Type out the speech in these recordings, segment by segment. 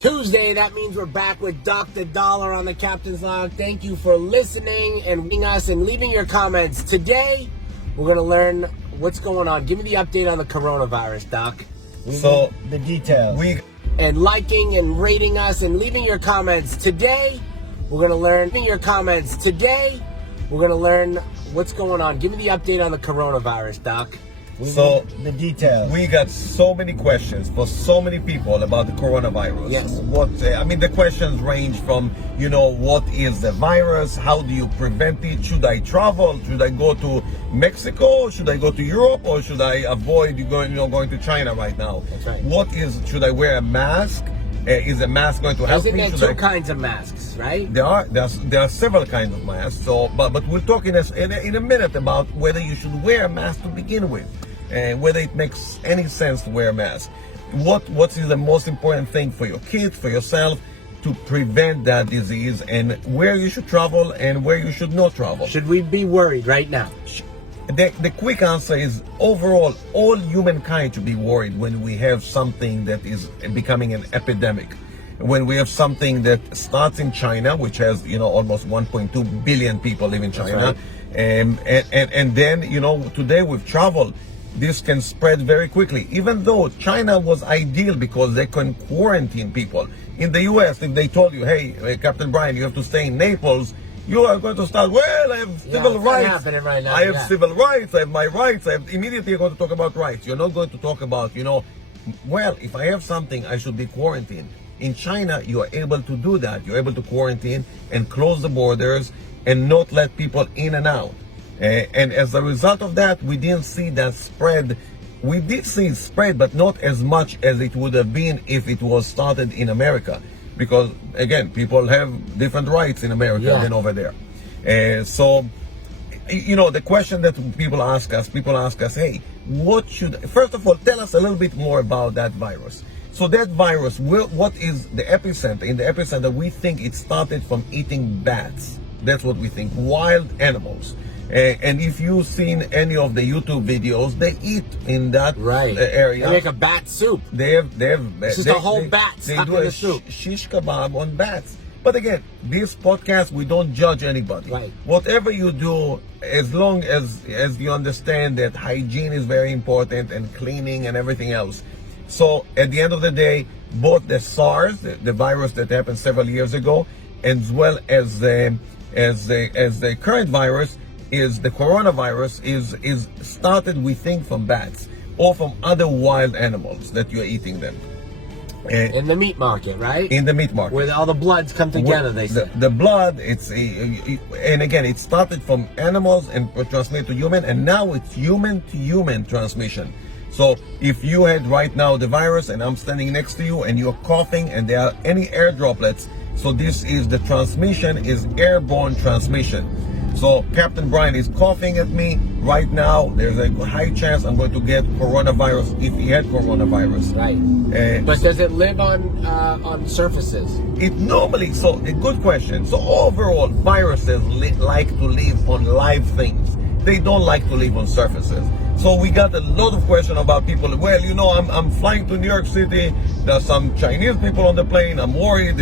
Tuesday, that means we're back with Dr. Daller on the Captain's Log. Thank you for listening and reading us and leaving your comments. Today, we're going to learn what's going on. Give me the update on the coronavirus, Doc. So The details. And liking and rating us and leaving your comments. Today, we're going to learn what's going on. Give me the update on the coronavirus, Doc. The details. We got so many questions for so many people about the coronavirus. Yes. The questions range from, what is the virus? How do you prevent it? Should I travel? Should I go to Mexico? Should I go to Europe? Or should I avoid going to China right now? That's right. Should I wear a mask? Is a mask going to help me? Isn't there two kinds of masks, right? There are several kinds of masks. But we'll talk in a minute about whether you should wear a mask to begin with. And whether it makes any sense to wear a mask. What is the most important thing for your kids, for yourself, to prevent that disease, and where you should travel and where you should not travel. Should we be worried right now? The quick answer is, overall, all humankind should be worried when we have something that is becoming an epidemic. When we have something that starts in China, which has, almost 1.2 billion people live in China. Right. And then, today with travel, this can spread very quickly. Even though China was ideal because they can quarantine people. In the US, if they told you, hey, Captain Brian, you have to stay in Naples, you are going to start, I have civil rights. Right now, I have civil rights, I have my rights. Immediately you're going to talk about rights. You're not going to talk about, if I have something, I should be quarantined. In China, you are able to do that. You're able to quarantine and close the borders and not let people in and out. And as a result of that, we didn't see that spread. We did see it spread, but not as much as it would have been if it was started in America. Because, again, people have different rights in America than over there. The question that people ask us, hey, first of all, tell us a little bit more about that virus. So that virus, what is the epicenter? In the epicenter, we think it started from eating bats. That's what we think, wild animals. And if you've seen any of the YouTube videos, they eat in that area. They make a bat soup. It's just a whole bat stuck in the soup. Shish kebab on bats. But again, this podcast, we don't judge anybody. Right. Whatever you do, as long as you understand that hygiene is very important and cleaning and everything else. So at the end of the day, both the SARS, the virus that happened several years ago, as well as the current virus, the coronavirus is started, we think, from bats or from other wild animals that you're eating them. In the meat market, right? In the meat market. Where all the bloods come together, they say. The blood, and again, it started from animals and transmitted to human, and now it's human-to-human transmission. So if you had right now the virus and I'm standing next to you and you're coughing and there are any air droplets, so this is the transmission, is airborne transmission. So Captain Brian is coughing at me right now. There's a high chance I'm going to get coronavirus if he had coronavirus. Right. But does it live on surfaces? It normally, so a good question. So overall, viruses like to live on live things. They don't like to live on surfaces. So we got a lot of questions about people. I'm flying to New York City. There's some Chinese people on the plane. I'm worried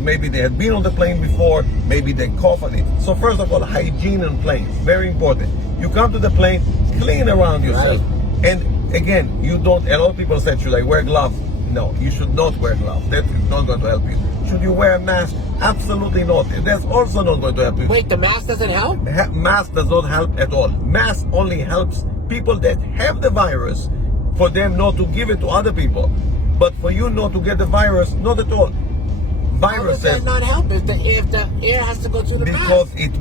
maybe they had been on the plane before. Maybe they cough on it. So first of all, hygiene on planes, very important. You come to the plane, clean around yourself. Right. And again, a lot of people said, should I wear gloves? No, you should not wear gloves. That is not going to help you. Should you wear a mask? Absolutely not. That's also not going to help you. Wait, the mask doesn't help? Mask does not help at all. Mask only helps people that have the virus, for them not to give it to other people. But for you not to get the virus, not at all. Viruses. How does that not help if the air has to go through the mask? Because it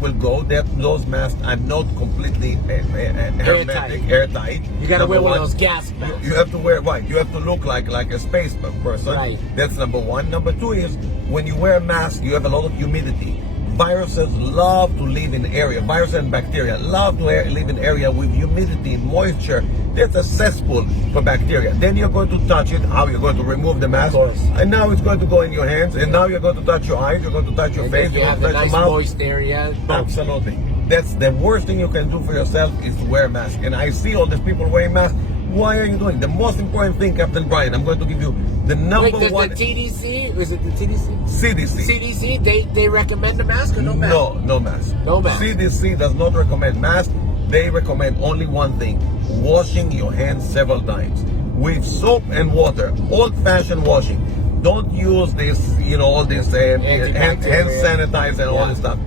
will go. Those masks are not completely hermetic, airtight. You got to wear one of those gas masks. You have to wear, you have to look like a space person. Right. That's number one. Number two is, when you wear a mask, you have a lot of humidity. Viruses love to live in area. Viruses and bacteria love to live in area with humidity, moisture. That's a cesspool for bacteria. Then you're going to touch it. How you're going to remove the mask? Of course. And now it's going to go in your hands. And now you're going to touch your eyes. You're going to touch your face. You have the nice moist area. Absolutely. That's the worst thing you can do for yourself, is to wear a mask. And I see all these people wearing masks. Why are you doing? The most important thing, Captain Brian, I'm going to give you the number Like one. the TDC, is it the TDC? CDC. CDC, they recommend a mask or no mask? No mask. No mask. CDC does not recommend mask. They recommend only one thing: washing your hands several times with soap and water, old-fashioned washing. Don't use this, all this hand sanitizer and all this stuff.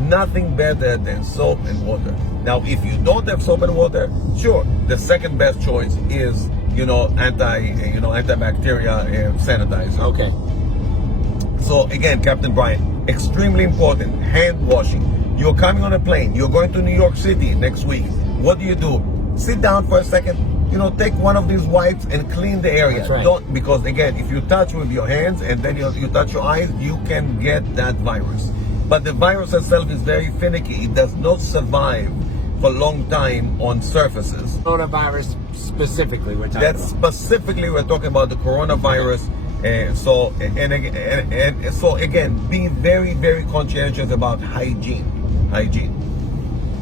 Nothing better than soap and water. Now, if you don't have soap and water, sure, the second best choice is, antibacterial sanitizer. Okay. So again, Captain Brian, extremely important, hand washing. You're coming on a plane, you're going to New York City next week. What do? Sit down for a second, take one of these wipes and clean the area. That's right. Because again, if you touch with your hands and then you touch your eyes, you can get that virus. But the virus itself is very finicky. It does not survive for a long time on surfaces. Coronavirus specifically, we're talking That's about. specifically, we're talking about the coronavirus. So again, be very, very conscientious about hygiene.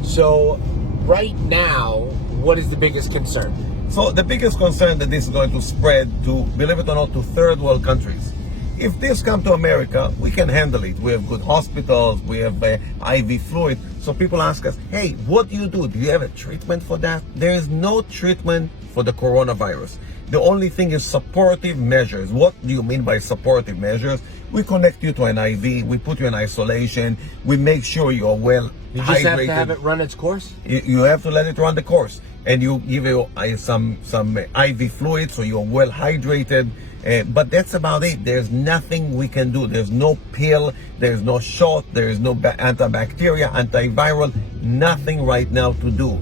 So right now, what is the biggest concern? So the biggest concern that this is going to spread to, believe it or not, to third world countries. If this come to America, we can handle it. We have good hospitals, we have IV fluid. So people ask us, hey, what do? Do you have a treatment for that? There is no treatment for the coronavirus. The only thing is supportive measures. What do you mean by supportive measures? We connect you to an IV, we put you in isolation, we make sure you're well You hydrated. just have to have it run its course? You have to let it run the course. And you give you some IV fluid so you're well hydrated. But that's about it. There's nothing we can do. There's no pill, there's no shot, there is no antibacterial, antiviral, nothing right now to do.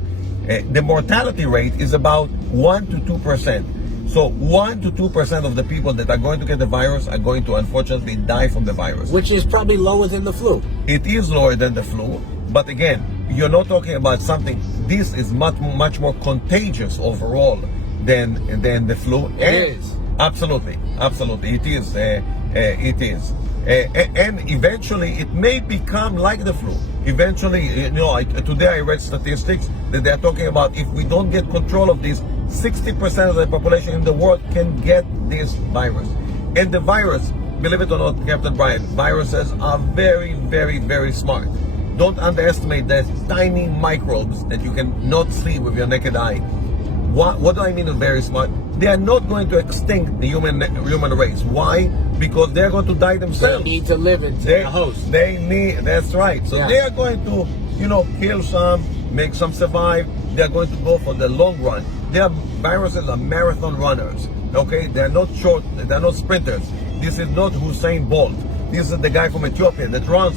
The mortality rate is about 1 to 2%. So 1 to 2% of the people that are going to get the virus are going to unfortunately die from the virus. Which is probably lower than the flu. It is lower than the flu, but again, you're not talking about something. This is much more contagious overall than the flu. It is. Absolutely, it is. And eventually, it may become like the flu. Eventually, today I read statistics that they're talking about if we don't get control of this, 60% of the population in the world can get this virus. And the virus, believe it or not, Captain Brian, viruses are very, very, very smart. Don't underestimate the tiny microbes that you can not see with your naked eye. What do I mean with very smart? They are not going to extinct the human race. Why? Because they're going to die themselves. They need to live into the host. That's right. So they are going to, kill some, make some survive. They're going to go for the long run. Viruses are marathon runners. Okay? They're not sprinters. This is not Usain Bolt. This is the guy from Ethiopia that runs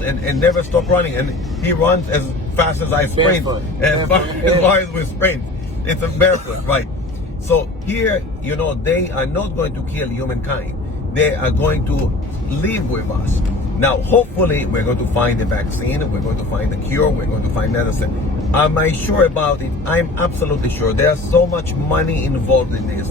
and never stop running. And he runs as fast as I sprint. Barefoot. As far as we sprint. It's a barefoot, right? So here, they are not going to kill humankind. They are going to live with us. Now, hopefully, we're going to find a vaccine. We're going to find a cure. We're going to find medicine. Am I sure about it? I'm absolutely sure. There's so much money involved in this.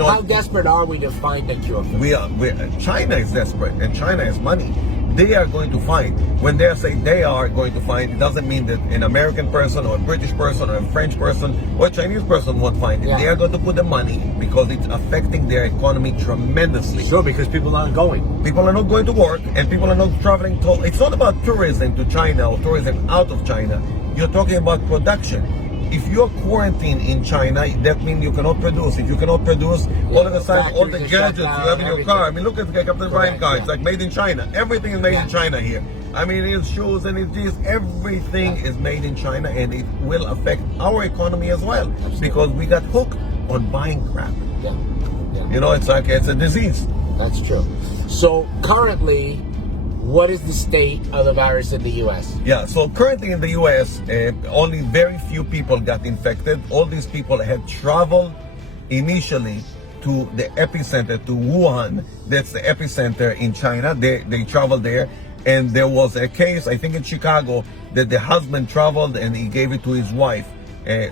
How desperate are we to find a cure for this? China is desperate, and China has money. They are going to find. When they say they are going to find, it doesn't mean that an American person or a British person or a French person or a Chinese person won't find it. Yeah. They are going to put the money because it's affecting their economy tremendously. Sure, because people aren't going. People are not going to work, and people are not traveling. It's not about tourism to China or tourism out of China. You're talking about production. If you're quarantined in China, that means you cannot produce. If you cannot produce, all of a sudden, all the gadgets you have in your car. I mean, look at the Captain Brian car. It's like made in China. Everything is made in China here. I mean, it's shoes and it's this. Everything is made in China, and it will affect our economy as well. Because we got hooked on buying crap. It's like it's a disease. That's true. So currently, what is the state of the virus in the U.S.? Yeah, so currently in the U.S., only very few people got infected. All these people had traveled initially to the epicenter, to Wuhan. That's the epicenter in China. They traveled there. And there was a case, I think in Chicago, that the husband traveled and he gave it to his wife.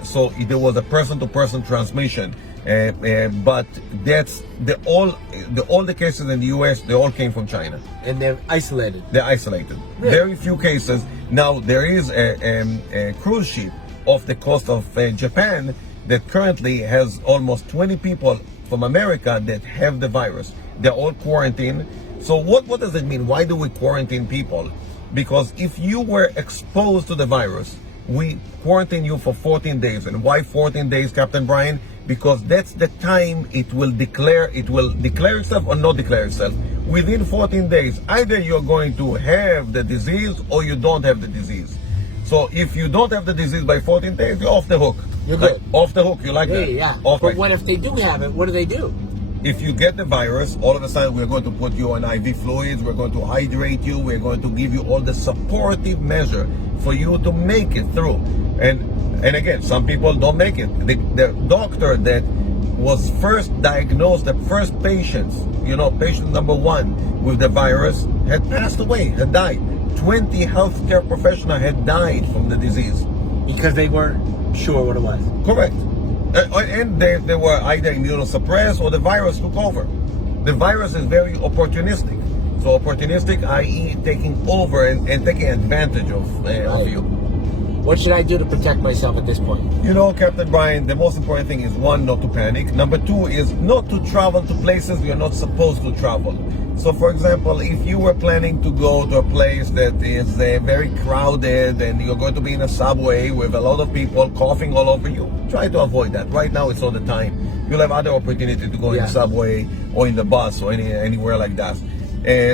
So there was a person-to-person transmission. But that's all the cases in the U.S. They all came from China, And they're isolated. They're isolated. Really? Very few cases. Now there is a cruise ship off the coast of Japan that currently has almost 20 people from America that have the virus. They're all quarantined. So what does it mean? Why do we quarantine people? Because if you were exposed to the virus, we quarantine you for 14 days. And why 14 days, Captain Brian? Because that's the time it will declare itself or not declare itself. Within 14 days, either you're going to have the disease or you don't have the disease. So if you don't have the disease by 14 days, you're off the hook. You're good. Like, off the hook, you like that? Yeah. Off But right. what if they do have it? What do they do? If you get the virus, all of a sudden we're going to put you on IV fluids, we're going to hydrate you, we're going to give you all the supportive measure for you to make it through. And again, some people don't make it. The doctor that was first diagnosed, the first patients, patient number 1 with the virus had passed away, had died. 20 healthcare professionals had died from the disease. Because they weren't sure what it was. Correct. And they were either immunosuppressed or the virus took over. The virus is very opportunistic. So opportunistic, i.e. taking over and taking advantage of you. What should I do to protect myself at this point? Captain Brian, the most important thing is 1, not to panic. Number 2 is not to travel to places you're not supposed to travel. So for example, if you were planning to go to a place that is very crowded and you're going to be in a subway with a lot of people coughing all over you, try to avoid that. Right now it's all the time. You'll have other opportunity to go in the subway or in the bus or anywhere like that.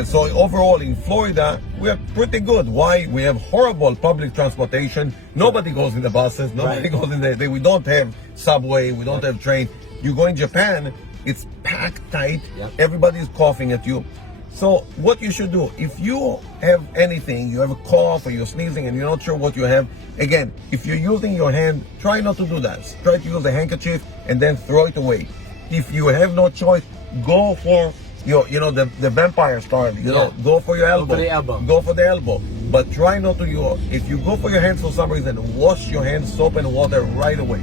So overall in Florida, we are pretty good. Why? We have horrible public transportation. Nobody goes in the buses. Nobody goes in we don't have subway. We don't have train. You go in Japan, it's packed tight. Everybody's coughing at you. So what you should do, if you have anything, you have a cough or you're sneezing and you're not sure what you have, again, if you're using your hand, try not to do that. Try to use a handkerchief and then throw it away. If you have no choice, go for the vampire style, go for your elbow. Go for the elbow. Go for the elbow. But try not to if you go for your hands for some reason, wash your hands, soap and water right away.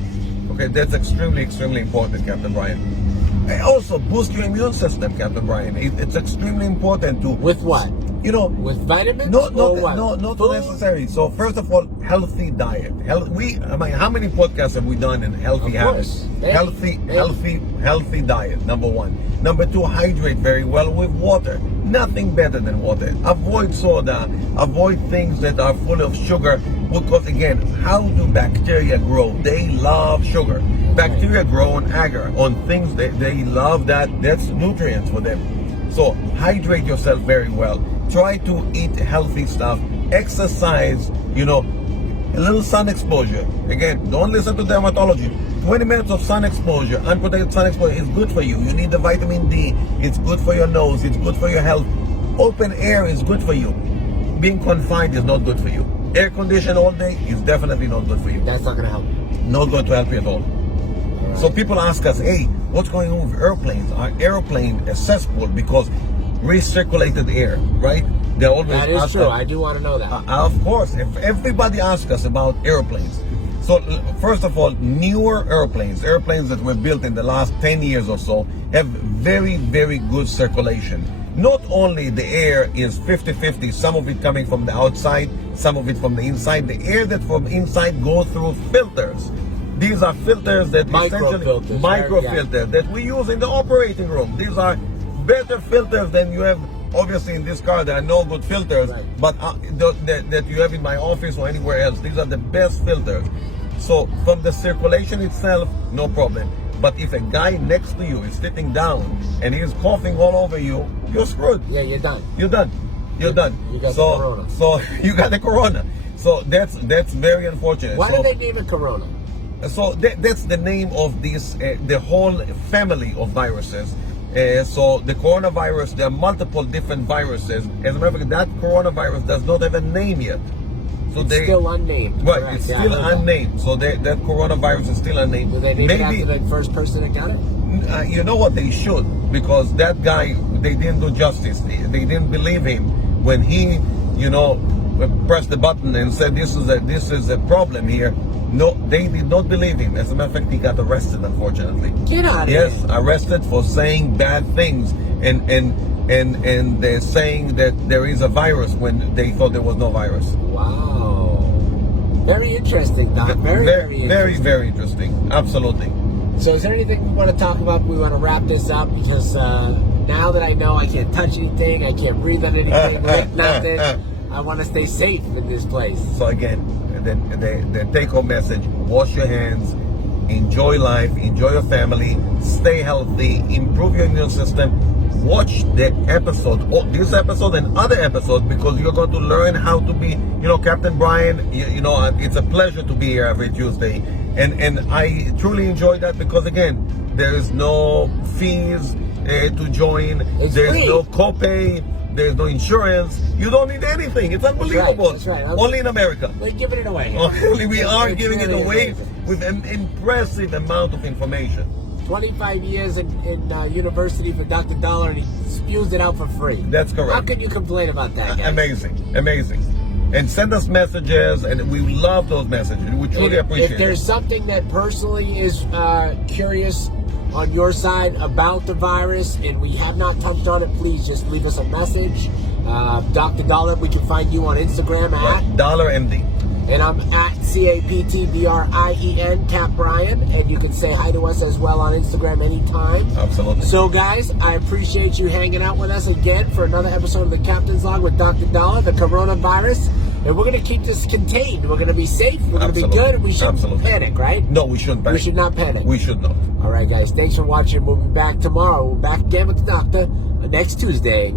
Okay, that's extremely, extremely important, Captain Brian. And also boost your immune system, Captain Brian. It's extremely important to. With what? With vitamins? Not necessary. So first of all, healthy diet. How many podcasts have we done in healthy habits? Healthy diet. Number 1. Number 2, hydrate very well with water. Nothing better than water. Avoid soda. Avoid things that are full of sugar. Because again, how do bacteria grow? They love sugar. Bacteria grow on agar, on things that they love. That's nutrients for them. So hydrate yourself very well. Try to eat healthy stuff. Exercise, a little sun exposure. Again, don't listen to dermatology. 20 minutes of sun exposure, unprotected sun exposure is good for you. You need the vitamin D. It's good for your nose. It's good for your health. Open air is good for you. Being confined is not good for you. Air conditioned all day is definitely not good for you. That's not going to help. Not going to help you at all. So people ask us, hey, what's going on with airplanes? Are airplanes a cesspool because recirculated air, right? They always that is ask true. us, I do want to know that. Of course, if everybody asks us about airplanes. So first of all, newer airplanes that were built in the last 10 years or so, have very, very good circulation. Not only the air is 50-50, some of it coming from the outside, some of it from the inside. The air that from inside goes through filters. These are filters that microfilters that we use in the operating room. These are better filters than you have. Obviously, in this car, there are no good filters, but that you have in my office or anywhere else. These are the best filters. So from the circulation itself, no problem. But if a guy next to you is sitting down and he's coughing all over you, you're screwed. Yeah, you're done. You're done. You got the corona. So you got the corona. So that's very unfortunate. Why do they name it corona? So that's the name of this, the whole family of viruses. So the coronavirus, there are multiple different viruses. As a matter of fact, that coronavirus does not have a name yet. So it's still unnamed. Right, correct. it's still unnamed. So that coronavirus is still unnamed. Do they name it after the first person that got it? You know what, they should, because that guy, they didn't do justice. They didn't believe him when he, pressed the button and said this is a problem here. No, they did not believe him. As a matter of fact, he got arrested, unfortunately. Get out of here. Yes, arrested for saying bad things and they're saying that there is a virus when they thought there was no virus. Wow. Very interesting, Doc. Very interesting. Very interesting. Absolutely. So is there anything we want to talk about? We want to wrap this up because now that I know I can't touch anything, I can't breathe on anything, lick nothing, I want to stay safe in this place. So again, the take-home message, wash your hands, enjoy life, enjoy your family, stay healthy, improve your immune system. Watch the episode, this episode and other episodes, because you're going to learn how to be, Captain Brian, it's a pleasure to be here every Tuesday. And I truly enjoy that because, again, there is no fees to join. There's free. no copay. There's no insurance. You don't need anything. It's unbelievable. That's right. Only in America. We're giving it away. We are giving it really away amazing. with an impressive amount of information. 25 years in university for Dr. Daller, and he spews it out for free. That's correct. How can you complain about that, guys? Amazing. And send us messages, and we love those messages. We truly appreciate If there's it. something that personally is curious on your side about the virus and we have not touched on it, please just leave us a message. Dr. Daller, we can find you on Instagram at Daller MD. And I'm at CAPTBRIEN, Cap Brian, and you can say hi to us as well on Instagram anytime. Absolutely. So guys, I appreciate you hanging out with us again for another episode of the Captain's Log with Dr. Daller, the coronavirus. And we're going to keep this contained. We're going to be safe. We're going to be good. And we shouldn't panic, right? No, we shouldn't panic. We should not panic. We should not. All right, guys. Thanks for watching. We'll be back tomorrow. We're back again with the doctor next Tuesday.